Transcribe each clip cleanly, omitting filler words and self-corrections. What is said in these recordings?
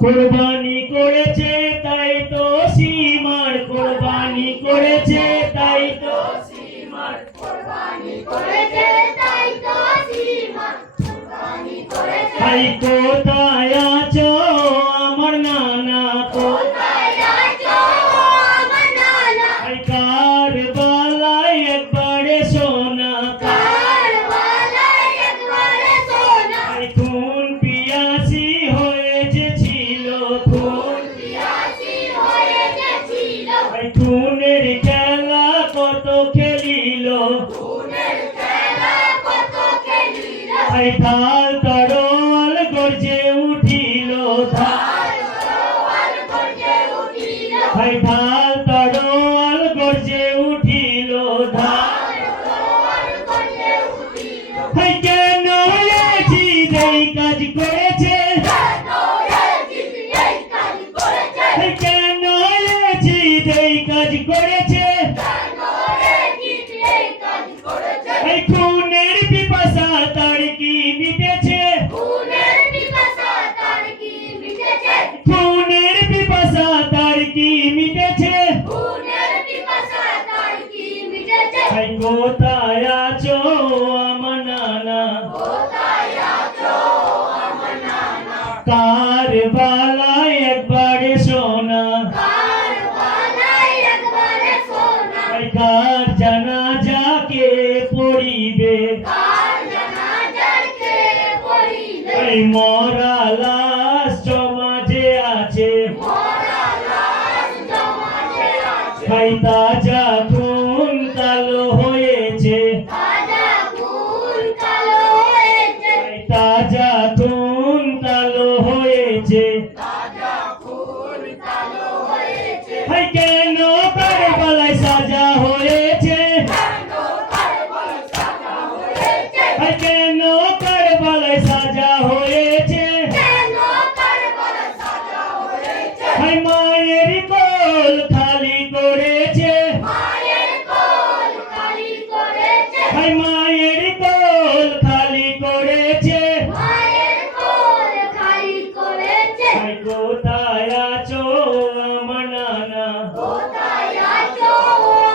কুরবানি করেছে তাই তো সীমার কুরবানি করেছে তাই তো সীমার কুরবানি করেছে তাই তো সীমার কুরবানি করেছে ভাই কোথায় আছো আমার নানা কোথায় আছো আমার নানা ভাই কারবালায় একবারে সোনা কারবালায় একবারে সোনা ভাই খুন পিয়াসি হয়েছে ছিল খুন পিয়াসি হয়ে গেছিল ভাই খুনের খেলা কত খেলিল খুনের খেলা কত খেলিল ভাই ঢাল তরোয়াল গর্জে উঠিল ঢাল তরোয়াল গর্জে উঠিল ভাই ঢাল তরোয়াল গর্জে উঠিল ঢাল তরোয়াল গর্জে উঠিল ভাই কেন এজিদ এই কাজ করেছে কেন এজিদ এই কাজ করেছে ভাই কেন এজিদ এই কাজ করেছে কেন এজিদ এই কাজ করেছে ভাই খুনের পিপাসা তার কি মিটেছে খুনের পিপাসা তার কি মিটেছে খুনের পিপাসা তার কি মিটেছে খুনের পিপাসা তার কি মিটেছে ভাই কোথায় আছো আমার নানা কোথায় আছো আমার নানা কারবালায় একবারে সোনা কারবালায় একবারে সোনা ভাই কার জানাজাকে পড়িবে কার জানাজার কে পড়িবে ভাই মরা লাশ সমাজে আছে মরা লাশ জমাতে আছে ভাই তাজা খুন কালো হয়েছে তাজা খুন কালো হয়েছে ভাই তাজা খুন কালো হয়েছে তাজা খুন কালো হয়েছে ভাই কেন কারবালায় সাজা হয়েছে কেন কারবালায় সাজা হয়েছে ভাই কেন কারবালায় সাজা হয়েছে কেন কারবালায় সাজা হয়েছে ভাই মায়ের কোল খালি করেছে মায়ের কোল খালি করেছে ভাই মায়ের কোল খালি করেছে মায়ের কোল খালি করেছে ভাই কোথায় আছো আমার নানা কোথায় আছো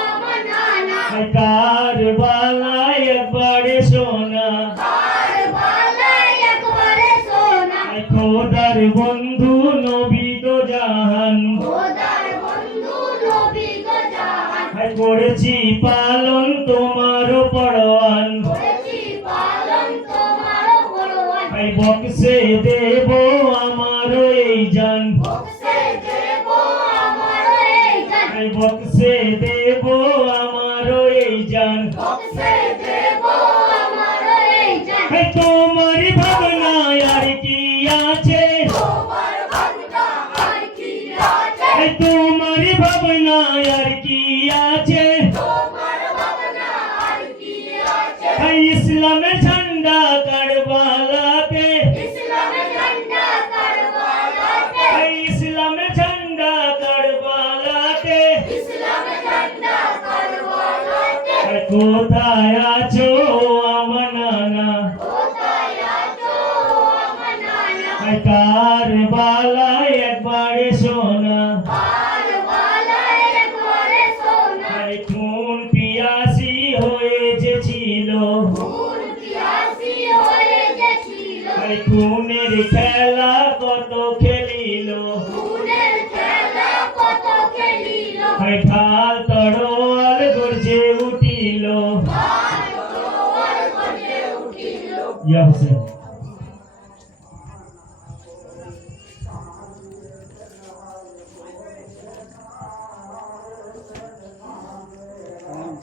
আমার নানা ভাই কারবালায় একবারে সোনা কারবালায় একবারে সোনা ভাই খোদার বন্ধু নবী তো জাহান খোদার বন্ধু নবী গো জাহান ভাই করেছি পালন তোমারও পরওয়ান করেছি পালন তোমার পরওয়ান ভাই বক্সে দেব আমারও এই জান বক্সে দেব আমার এই জান ভাই বক্সে দেব আমারও এই জান বক্সে দেব আমার এই জান ভাই তোমার ভাবনা আর কি আছে তোমার ভাবনা আর কি আছে ভাই তোমার ভাবনা আর কি আছে তোমার ভাবনা আর কি আছে ভাই ইসলামের ঝান্ডা কারবালাতে ইসলামের ঝান্ডা কারবালাতে ভাই ইসলামের ঝান্ডা কারবালাতে ইসলামের ঝান্ডা কারবালাতে ভাই কোথায় আছো আমার নানা কোথায় আছো আমার নানা ভাই কারবালায় একবারে সোনা কারবালায় একবারে সোনা ভাই খুন পিয়াসি হয়েছে ছিল খুন পিয়াসি হয়ে গেছিল ভাই খুনের খেলা কত খেলিল খুনের খেলা কত খেলিল ভাই ঢাল তরোয়াল গর্জে উঠিল আর তরোয়াল গর্জে উঠিল ইয়া হোসেন